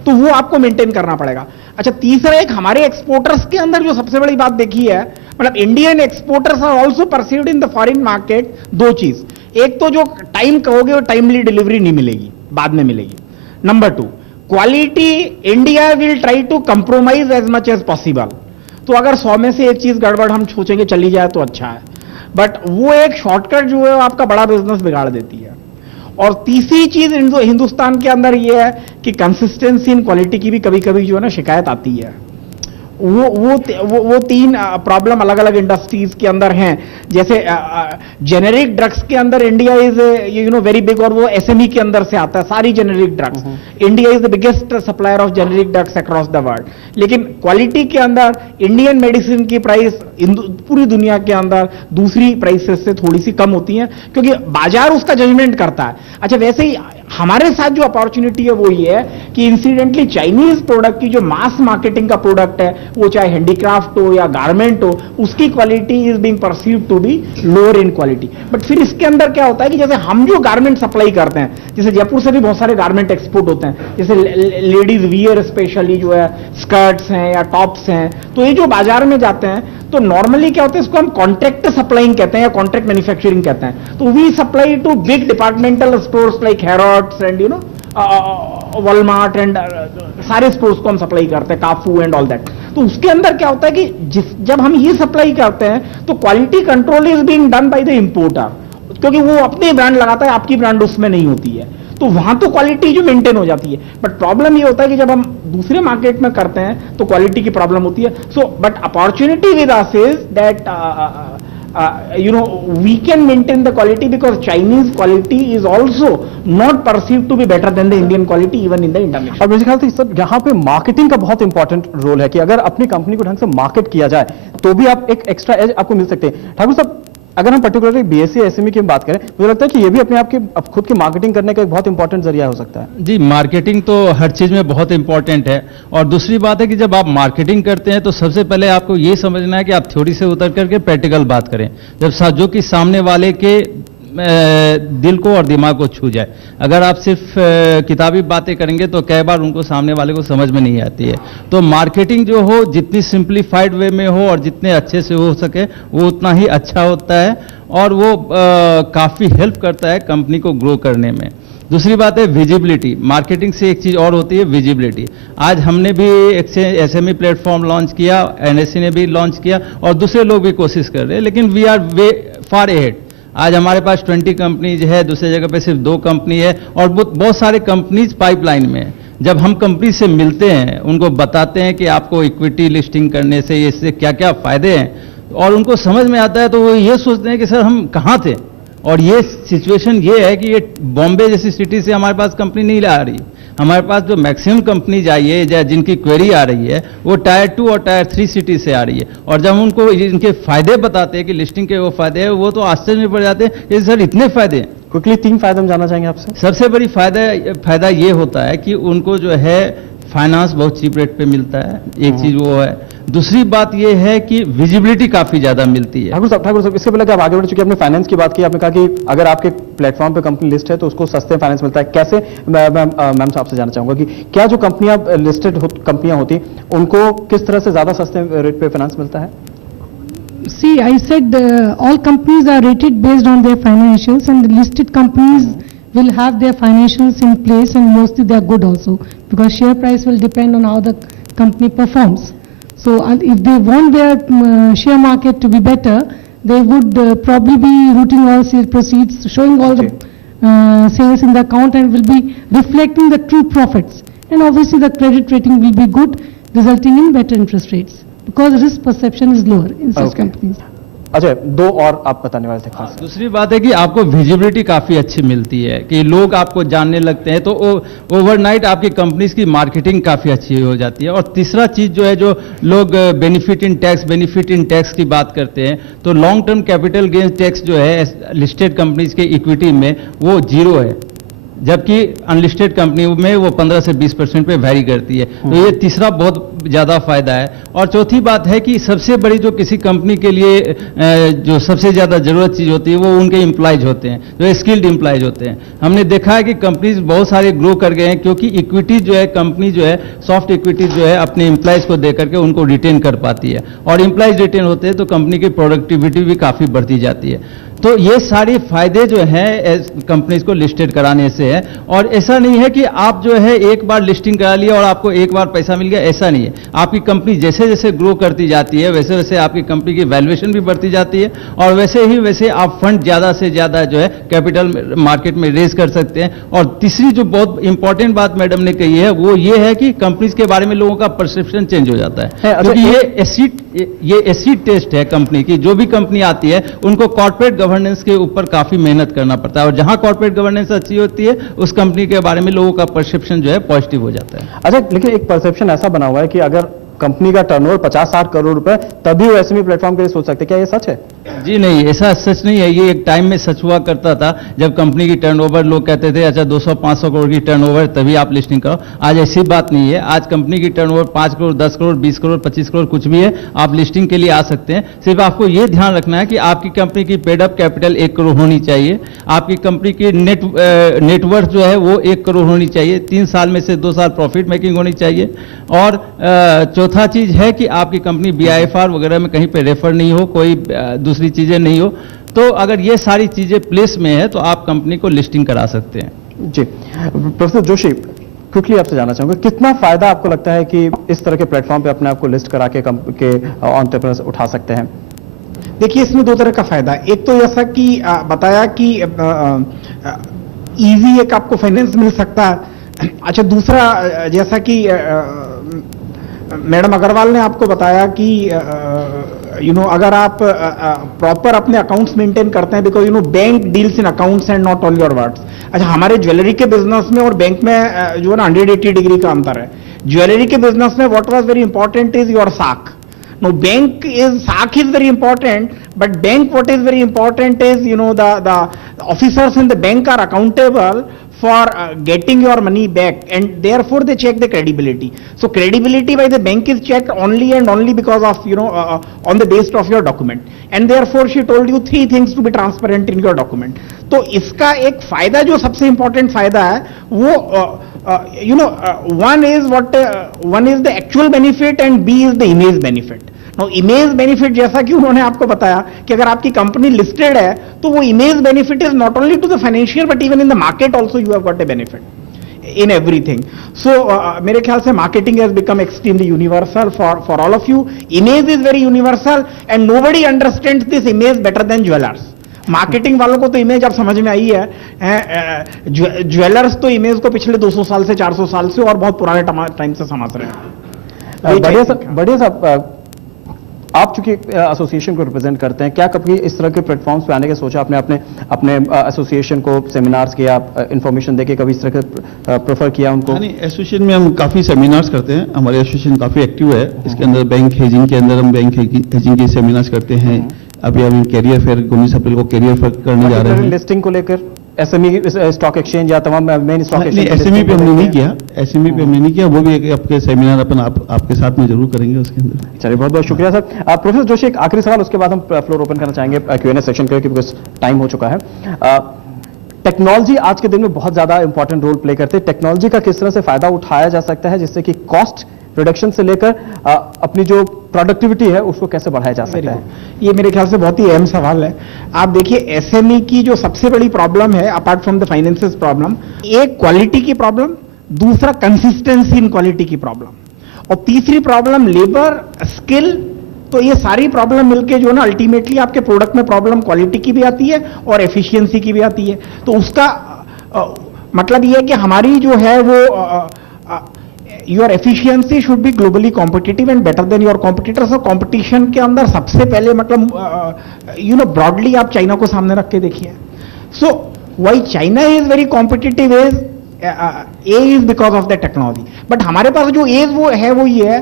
तो वो आपको मेंटेन करना पड़ेगा। अच्छा, तीसरा एक हमारे एक्सपोर्टर्स के अंदर जो सबसे बड़ी बात देखी है, मतलब Indian exporters are also perceived in the foreign market, दो चीज, एक तो जो टाइम कहोगे वो टाइमली डिलीवरी नहीं मिलेगी, बाद में मिलेगी। Number 2, quality India will try to compromise as much as possible. तो अगर 100 में से एक चीज गड़बड़ हम सोचेंगे चली जाए तो अच्छा है, बट वो एक शॉर्टकट जो है वो आपका बड़ा बिजनेस बिगाड़ देती है। और तीसरी चीज हिंदुस्तान के अंदर ये है कि कंसिस्टेंसी इन क्वालिटी की भी कभी कभी जो है ना शिकायत आती है। वो तीन प्रॉब्लम अलग अलग इंडस्ट्रीज के अंदर हैं। जैसे जेनेरिक ड्रग्स के अंदर इंडिया इज वेरी बिग, और वो एसएमई के अंदर से आता है सारी generic drugs. India is the biggest supplier of generic drugs across the world. लेकिन क्वालिटी के अंदर इंडियन मेडिसिन की प्राइस पूरी दुनिया के अंदर दूसरी प्राइसेस से थोड़ी सी कम होती है, क्योंकि बाजार उसका जजमेंट करता है। अच्छा, वैसे ही हमारे साथ जो अपॉर्चुनिटी है वो ये है कि इंसिडेंटली चाइनीज प्रोडक्ट की जो मास मार्केटिंग का प्रोडक्ट है, वो चाहे हैंडीक्राफ्ट हो या गारमेंट हो, उसकी quality is being perceived to be lower in quality. But फिर इसके अंदर क्या होता है कि जैसे हम जो गारमेंट सप्लाई करते हैं, जैसे जयपुर से भी बहुत सारे गारमेंट एक्सपोर्ट होते हैं, जैसे लेडीज वियर स्पेशली जो है स्कर्ट्स हैं या टॉप्स हैं, तो ये जो बाजार में जाते हैं तो नॉर्मली क्या होता है, इसको हम कॉन्ट्रैक्ट सप्लाइंग कहते हैं या कॉन्ट्रैक्ट मैन्युफैक्चरिंग कहते हैं। तो we supply to big departmental stores like Harrods and Walmart and सारे स्टोर्स को हम सप्लाई करते हैं, काफू एंड ऑल दैट। तो उसके अंदर क्या होता है कि जब हम ये सप्लाई करते हैं तो quality control is being done by the importer, क्योंकि वो अपने ब्रांड लगाता है, आपकी ब्रांड उसमें नहीं होती है, तो वहां तो क्वालिटी जो मेंटेन हो जाती है। बट प्रॉब्लम ये होता है कि जब हम दूसरे मार्केट में करते हैं तो क्वालिटी की प्रॉब्लम होती है। So but opportunity with us is that we can maintain the quality because Chinese quality is also not perceived to be better than the Indian quality even in the international। और मुझे ख्याल से sir यहाँ पे marketing का बहुत important role है कि अगर अपनी कंपनी को ढंग से मार्केट किया जाए तो भी आप एक एक्स्ट्रा एज आपको मिल सकते हैं। ठाकुर साहब, अगर हम पर्टिकुलरली बीएससी एसएमई की बात करें, मुझे लगता है कि ये भी अपने आप की खुद की मार्केटिंग करने का एक बहुत इंपॉर्टेंट जरिया हो सकता है। जी, मार्केटिंग तो हर चीज में बहुत इंपॉर्टेंट है। और दूसरी बात है कि जब आप मार्केटिंग करते हैं तो सबसे पहले आपको ये समझना है कि आप थ्योरी से उतर करके प्रैक्टिकल बात करें। जब जो कि सामने वाले के दिल को और दिमाग को छू जाए। अगर आप सिर्फ किताबी बातें करेंगे तो कई बार उनको सामने वाले को समझ में नहीं आती है। तो मार्केटिंग जो हो जितनी सिंप्लीफाइड वे में हो और जितने अच्छे से हो सके वो उतना ही अच्छा होता है और वो काफ़ी हेल्प करता है कंपनी को ग्रो करने में। दूसरी बात है विजिबिलिटी। मार्केटिंग से एक चीज़ और होती है विजिबिलिटी। आज हमने भी एसएमई प्लेटफॉर्म लॉन्च किया, एनएससी ने भी लॉन्च किया और दूसरे लोग भी कोशिश कर रहे हैं, लेकिन we are way far ahead. आज हमारे पास 20 कंपनीज है, दूसरी जगह पे सिर्फ 2 कंपनी है और बहुत सारे कंपनीज पाइपलाइन में है। जब हम कंपनी से मिलते हैं, उनको बताते हैं कि आपको इक्विटी लिस्टिंग करने से इससे क्या क्या फायदे हैं और उनको समझ में आता है तो वो ये सोचते हैं कि सर हम कहाँ थे। और ये सिचुएशन ये है कि ये बॉम्बे जैसी सिटी से हमारे पास कंपनी नहीं आ रही। हमारे पास जो मैक्सिमम कंपनीज आई है जिनकी क्वेरी आ रही है वो टायर 2 और टायर 3 सिटी से आ रही है और जब हम उनको इनके फायदे बताते हैं कि लिस्टिंग के वो फायदे हैं, वो तो आश्चर्य में पड़ जाते हैं कि सर इतने फायदे हैं। क्विकली 3 फायदे हम जानना चाहेंगे आपसे। सबसे बड़ी फायदा ये होता है कि उनको जो है फाइनेंस बहुत चीप रेट पे मिलता है, एक चीज वो है। दूसरी बात ये है कि विजिबिलिटी काफी ज्यादा मिलती है। ठाकुर साहब इससे पहले कि आप आगे बढ़ चुके, आपने फाइनेंस की बात की, आपने कहा कि अगर आपके प्लेटफॉर्म पे कंपनी लिस्ट है तो उसको सस्ते फाइनेंस मिलता है। कैसे? मैम साहब से जानना चाहूंगा कि क्या जो कंपनियां लिस्टेड कंपनियां होती उनको किस तरह से ज्यादा सस्ते रेट पे फाइनेंस मिलता है? See, I said all companies are rated based on their financials, and the listed companies will have their financials in place, and mostly they are good also, because share price will depend on how the company performs. So, and if they want their share market to be better, they would probably be routing all sale proceeds, showing all the sales in the account, and will be reflecting the true profits. And obviously the credit rating will be good, resulting in better interest rates, because risk perception is lower in such companies. अच्छा, 2 और आप बताने वाले थे खास। दूसरी बात है कि आपको विजिबिलिटी काफी अच्छी मिलती है कि लोग आपको जानने लगते हैं, तो ओवरनाइट आपकी कंपनीज की मार्केटिंग काफी अच्छी हो जाती है। और तीसरा चीज जो है, जो लोग बेनिफिट इन टैक्स की बात करते हैं, तो long term capital gain tax जो है लिस्टेड कंपनीज के इक्विटी में वो 0 है, जबकि अनलिस्टेड कंपनी में वो 15 से 20% पे वैरी करती है। तो ये तीसरा बहुत ज़्यादा फायदा है। और चौथी बात है कि सबसे बड़ी जो किसी कंपनी के लिए जो सबसे ज़्यादा ज़रूरत चीज़ होती है वो उनके एम्प्लॉयज होते हैं, जो स्किल्ड एम्प्लॉयज होते हैं। हमने देखा है कि कंपनीज बहुत सारे ग्रो कर गए हैं क्योंकि इक्विटी जो है, कंपनी जो है सॉफ्ट इक्विटी जो है अपने एम्प्लॉयज को दे करके उनको रिटेन कर पाती है, और एम्प्लॉयज रिटेन होते हैं तो कंपनी की प्रोडक्टिविटी भी काफ़ी बढ़ती जाती है। तो ये सारे फायदे जो हैं कंपनीज को लिस्टेड कराने से है। और ऐसा नहीं है कि आप जो है एक बार लिस्टिंग करा लिया और आपको एक बार पैसा मिल गया, ऐसा नहीं है। आपकी कंपनी जैसे जैसे ग्रो करती जाती है वैसे वैसे आपकी कंपनी की वैल्यूएशन भी बढ़ती जाती है, और वैसे आप फंड ज़्यादा से ज़्यादा जो है कैपिटल मार्केट में रेज कर सकते हैं। और तीसरी जो बहुत इंपॉर्टेंट बात मैडम ने कही है वो ये है कि कंपनीज के बारे में लोगों का परसेप्शन चेंज हो जाता है। क्योंकि ये एसिड टेस्ट है कंपनी की। जो भी कंपनी आती है उनको कॉर्पोरेट गवर्नेंस के ऊपर काफी मेहनत करना पड़ता है, और जहां कॉर्पोरेट गवर्नेंस अच्छी होती है उस कंपनी के बारे में लोगों का परसेप्शन जो है पॉजिटिव हो जाता है। अच्छा, लेकिन एक परसेप्शन ऐसा बना हुआ है कि अगर कंपनी का टर्नओवर 50-60 करोड़ रुपए तभी वो एसएमई प्लेटफॉर्म के लिए सोच सकते हैं। क्या ये सच है? जी नहीं, ऐसा सच नहीं है। ये एक टाइम में सच हुआ करता था जब कंपनी की टर्नओवर लोग कहते थे अच्छा 200-500 करोड़ की टर्नओवर तभी आप लिस्टिंग करो। आज ऐसी बात नहीं है। आज कंपनी की टर्नओवर 5 करोड़, 10 करोड़, 20 करोड़, 25 करोड़ कुछ भी है, आप लिस्टिंग के लिए आ सकते हैं। सिर्फ आपको ये ध्यान रखना है कि आपकी कंपनी की पेड अप कैपिटल 1 करोड़ होनी चाहिए, आपकी कंपनी की नेटवर्थ जो है वो 1 करोड़ होनी चाहिए, 3 साल में से 2 साल प्रॉफिट मेकिंग होनी चाहिए, और चौथा चीज है कि आपकी कंपनी BIFR वगैरह में कहीं पे रेफर नहीं हो, कोई दूसरी चीजें नहीं हो। तो अगर ये सारी चीजें प्लेस में है तो आप कंपनी को लिस्टिंग करा सकते हैं। जी, प्रोफेसर जोशी, क्विकली आपसे जानना चाहूंगा कितना फायदा आपको लगता है कि इस तरह के प्लेटफॉर्म पे अपने आप को लिस्ट करा के एंटरप्रेन्योर्स उठा सकते हैं? देखिए, इसमें 2 तरह का फायदा। एक तो जैसा कि बताया कि इजी एक आपको फाइनेंस मिल सकता है। अच्छा, दूसरा जैसा कि मैडम अग्रवाल ने आपको बताया कि अगर आप प्रॉपर अपने अकाउंट्स मेंटेन करते हैं, because bank deals in accounts and not on your words. अच्छा, हमारे ज्वेलरी के बिजनेस में और बैंक में जो है ना 180 डिग्री का अंतर है। ज्वेलरी के बिजनेस में what was very important is your साख। Now, SAC is very important, but bank what is very important is, the officers in the bank are accountable for getting your money back, and therefore they check the credibility. So credibility by the bank is checked only and only because of, on the basis of your document, and therefore she told you 3 things to be transparent in your document. तो इसका एक फायदा जो सबसे important फायदा है वो one is the actual benefit and B is the image benefit. Now image benefit जैसा कि उन्होंने आपको बताया कि अगर आपकी कंपनी लिस्टेड है तो वो image benefit is not only to the financial but even in the market also you have got a benefit in everything. So मेरे ख्याल से marketing has become extremely universal for all of you. Image is very universal and nobody understands this image better than jewellers. Marketing वालों को तो image अब समझ में आई है, ज्वेलर्स तो इमेज को पिछले 200 साल से 400 साल से और बहुत पुराने टाइम से समझ रहे हैं. बढ़िया साहब, आप चूंकि एसोसिएशन को रिप्रेजेंट करते हैं, क्या कभी इस तरह के प्लेटफॉर्म्स पे आने का सोचा आपने? अपने एसोसिएशन को सेमिनार्स किया, इंफॉर्मेशन देके कभी इस तरह के प्रेफर किया उनको? नहीं, एसोसिएशन में हम काफी सेमिनार्स करते हैं. हमारे एसोसिएशन काफी एक्टिव है. इसके अंदर बैंक हेजिंग के अंदर हम बैंक हेजिंग के सेमिनार्स करते हैं. अभी हम कैरियर फेयर 19 अप्रैल को कैरियर फेयर करने जा रहे हैं. लिस्टिंग को लेकर एसएमई स्टॉक एक्सचेंज या तमाम मेन स्टॉक एक्सचेंज? एसएमई पे हमने नहीं किया, एसएमई पे हमने नहीं किया. वो भी एक आपके सेमिनार आपके साथ में जरूर करेंगे उसके अंदर. चलिए, बहुत बहुत शुक्रिया सर. प्रोफेसर जोशी, एक आखिरी सवाल, उसके बाद हम फ्लोर ओपन करना चाहेंगे Q&A सेक्शन के, क्योंकि टाइम हो चुका है. टेक्नोलॉजी आज के दिन में बहुत ज्यादा इंपॉर्टेंट रोल प्ले करते हैं. टेक्नोलॉजी का किस तरह से फायदा उठाया जा सकता है जिससे कि कॉस्ट रिडक्शन से लेकर अपनी जो प्रोडक्टिविटी है उसको कैसे बढ़ाया जा सकता है? ये मेरे ख्याल से बहुत ही अहम सवाल है. आप देखिए, एसएमई की जो सबसे बड़ी प्रॉब्लम है apart from the financial problem, एक क्वालिटी की प्रॉब्लम, दूसरा कंसिस्टेंसी इन क्वालिटी की प्रॉब्लम, और तीसरी प्रॉब्लम लेबर स्किल. तो ये सारी प्रॉब्लम मिलके जो ना अल्टीमेटली आपके प्रोडक्ट में प्रॉब्लम क्वालिटी की भी आती है और एफिशिएंसी की भी आती है. तो उसका मतलब ये है कि हमारी जो है वो your efficiency should be globally competitive and better than your competitors. और कॉम्पिटिशन के अंदर सबसे पहले मतलब ब्रॉडली आप चाइना को सामने रख के देखिए. So why China is very competitive is because of the technology. But हमारे पास जो एज वो है वो ये है,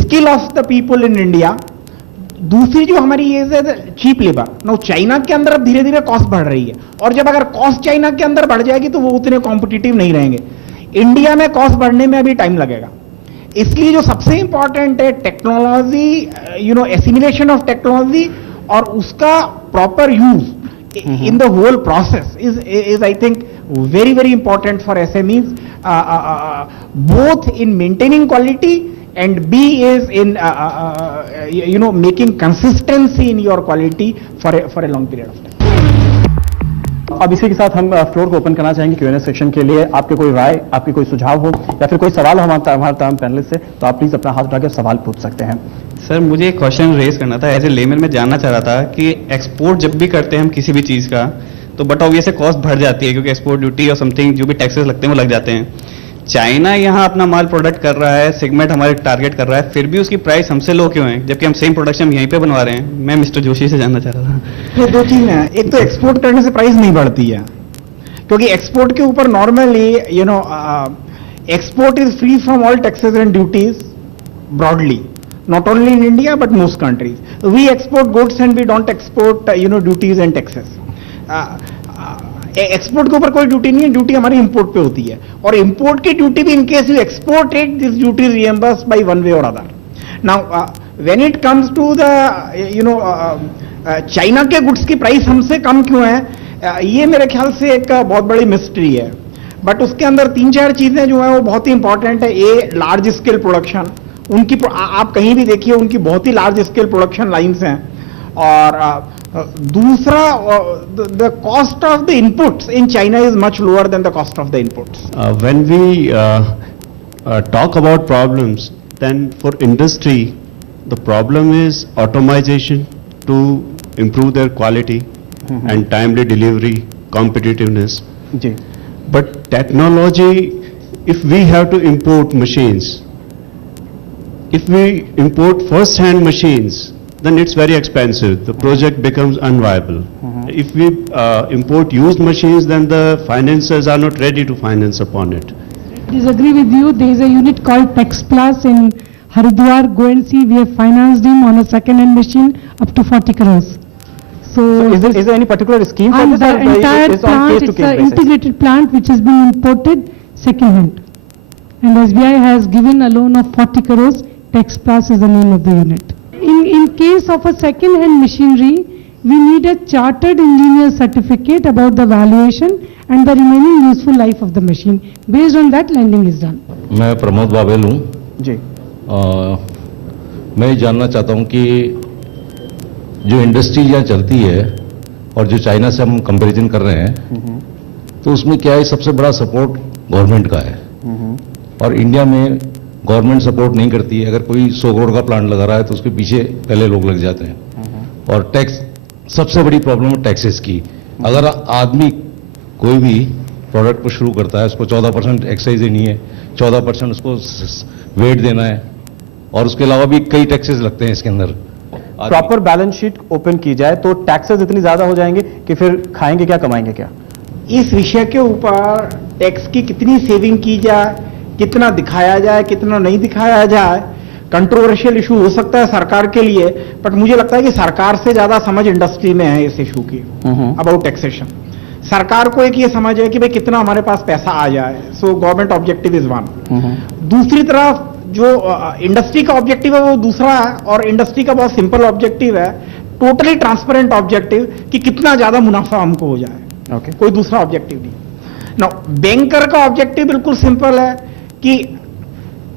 skill of the people in India. दूसरी जो हमारी एज है चीप लेबर. नाउ चाइना के अंदर अब धीरे धीरे कॉस्ट बढ़ रही है, और जब अगर कॉस्ट चाइना के अंदर बढ़ जाएगी तो वो उतने कॉम्पिटिटिव नहीं रहेंगे. इंडिया में कॉस्ट बढ़ने में अभी टाइम लगेगा. इसलिए जो सबसे इंपॉर्टेंट है टेक्नोलॉजी, एसिमिलेशन ऑफ टेक्नोलॉजी और उसका proper use in the whole process is I think very important for SMEs, both in maintaining quality and B is in making consistency in your quality for a long period of time. अब इसी के साथ हम floor को open करना चाहेंगे Q&A section के लिए. आपके कोई राय, आपके कोई सुझाव हो या फिर कोई सवाल हो हमारे तमाम पैनलिस्ट से, तो आप प्लीज अपना हाथ उठाकर सवाल पूछ सकते हैं. सर, मुझे एक क्वेश्चन रेज करना था. एज ए लेमन में जानना चाह रहा था कि एक्सपोर्ट जब भी करते हैं हम किसी भी चीज़ का, तो बट ऑब्वियसली कॉस्ट बढ़ जाती है क्योंकि एक्सपोर्ट ड्यूटी और समथिंग जो भी टैक्सेस लगते हैं वो लग जाते हैं. चाइना यहाँ अपना माल प्रोडक्ट कर रहा है, सेगमेंट हमारे टारगेट कर रहा है, फिर भी उसकी प्राइस हमसे लो क्यों है, जबकि हम सेम प्रोडक्शन यहीं पे बनवा रहे हैं? मैं मिस्टर जोशी से जानना चाह रहा था. ये दो चीजें हैं. एक तो एक्सपोर्ट करने से प्राइस नहीं बढ़ती है, क्योंकि एक्सपोर्ट के ऊपर normally export is free from all taxes and duties broadly, not only in India but most countries. We export goods and we don't export duties and taxes. Export के ऊपर कोई ड्यूटी नहीं है, ड्यूटी हमारी import पे होती है, और इंपोर्ट की ड्यूटी भी in case you export it, this duty is reimbursed by one way और other. Now when it comes to the China के गुड्स की प्राइस हमसे कम क्यों है, ये मेरे ख्याल से एक बहुत बड़ी मिस्ट्री है. बट उसके अंदर 3-4 चीजें जो है वो बहुत ही इंपॉर्टेंट है. ए, लार्ज स्केल प्रोडक्शन. उनकी आप कहीं भी देखिए उनकी बहुत ही लार्ज स्केल प्रोडक्शन लाइंस हैं. और दूसरा, the cost of the inputs in China is much lower than the cost of the inputs. When we talk about problems, then for industry, the problem is automation to improve their quality and timely delivery, competitiveness. जी. But technology, if we have to import machines, if we import first-hand machines, then it's very expensive. The project becomes unviable. If we import used machines, then the financiers are not ready to finance upon it. Disagree with you. There is a unit called Tex Plus in Haridwar. Go and see. We have financed him on a second-hand machine up to 40 crores. So is there any particular scheme for and this, the or entire it's on plant, case to it's case an basis? integrated plant which has been imported second hand. And SBI has given a loan of 40 crores, Tax Plus is the name of the unit. In case of a second hand machinery, we need a chartered engineer certificate about the valuation and the remaining useful life of the machine. Based on that, lending is done. मैं Pramod Babel हूँ। जी। मैं ये जानना चाहता हूँ कि जो industry यहाँ चलती है और जो चाइना से हम कंपैरिजन कर रहे हैं, तो उसमें क्या है, सबसे बड़ा सपोर्ट गवर्नमेंट का है और इंडिया में गवर्नमेंट सपोर्ट नहीं करती है। अगर कोई 100 करोड़ का प्लांट लगा रहा है तो उसके पीछे पहले लोग लग जाते हैं और टैक्स, सबसे बड़ी प्रॉब्लम है टैक्सेस की। अगर आदमी कोई भी प्रोडक्ट को शुरू करता है, उसको 14% एक्साइज देनी है, 14% उसको वेट देना है और उसके अलावा भी कई टैक्सेस लगते हैं इसके अंदर। प्रॉपर बैलेंस शीट ओपन की जाए तो टैक्सेस इतनी ज्यादा हो जाएंगे कि फिर खाएंगे क्या, कमाएंगे क्या? इस विषय के ऊपर टैक्स की कितनी सेविंग की जाए, कितना दिखाया जाए, कितना नहीं दिखाया जाए, कंट्रोवर्शियल इशू हो सकता है सरकार के लिए, बट मुझे लगता है कि सरकार से ज्यादा समझ इंडस्ट्री में है इस इशू की अबाउट टैक्सेशन। सरकार को एक ये समझ है कि भाई कितना हमारे पास पैसा आ जाए, so government objective is one. दूसरी तरफ जो इंडस्ट्री का ऑब्जेक्टिव है वो दूसरा है, और इंडस्ट्री का बहुत सिंपल ऑब्जेक्टिव है, टोटली ट्रांसपेरेंट ऑब्जेक्टिव, कि कितना ज्यादा मुनाफा हमको हो जाए। ओके। कोई दूसरा ऑब्जेक्टिव नहीं। नाउ बैंकर का ऑब्जेक्टिव बिल्कुल सिंपल है कि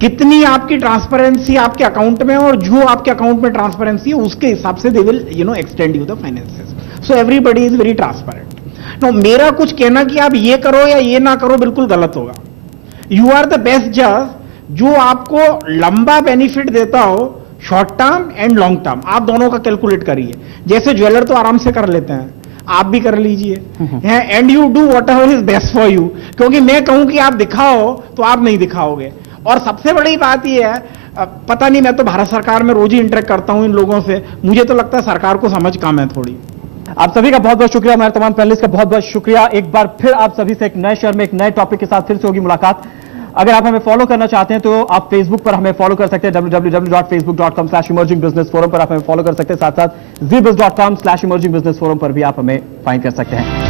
कितनी आपकी ट्रांसपेरेंसी आपके अकाउंट में, और जो आपके अकाउंट में ट्रांसपेरेंसी है उसके हिसाब से they will extend you the finances. So everybody is very transparent. No, मेरा कुछ कहना कि आप ये करो या ये ना करो बिल्कुल गलत होगा। यू आर द बेस्ट जज, जो आपको लंबा बेनिफिट देता हो, short term and long term, आप दोनों का कैलकुलेट करिए। जैसे ज्वेलर तो आराम से कर लेते हैं, आप भी कर लीजिए, and you do what ever is best for you. क्योंकि मैं कहूं कि आप दिखाओ तो आप नहीं दिखाओगे। और सबसे बड़ी बात यह है, पता नहीं, मैं तो भारत सरकार में रोज ही इंटरेक्ट करता हूं इन लोगों से, मुझे तो लगता है सरकार को समझ कम है थोड़ी। आप सभी का बहुत बहुत शुक्रिया, हमारे तमाम पैनलिस्ट का बहुत बहुत शुक्रिया। एक बार फिर आप सभी से एक नए शहर में एक नए टॉपिक के साथ फिर से होगी मुलाकात। अगर आप हमें फॉलो करना चाहते हैं तो आप फेसबुक पर हमें फॉलो कर सकते हैं, www.facebook.com/emergingbusinessforum पर आप हमें फॉलो कर सकते हैं। साथ साथ zbiz.com/emergingbusinessforum पर भी आप हमें फाइंड कर सकते हैं।